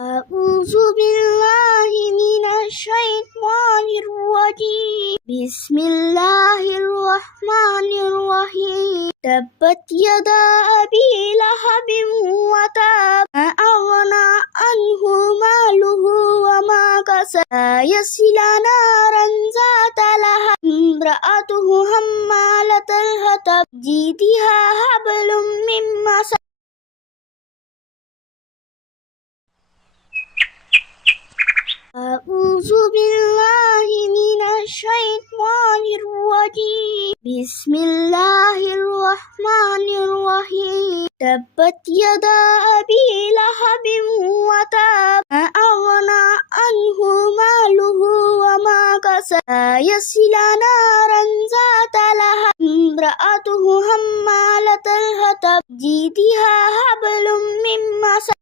أعوذ بالله من الشيطان الرجيم. بسم الله الرحمن الرحيم. تبت يدا أبي لهب وتب ما أغنى عنه ماله وما كسب يصلى نارا ذات لهب امرأته حمالة الحطب في جيدها حبل من مسد. أعوذ بالله من الشيطان الرجيم. بسم الله الرحمن الرحيم. تبت يدا أبي لهب وتب ما أغنى عنه ماله وما كسب يصلى نارا ذات لهب امرأته حمالة الحطب في جيدها حبل من مسد.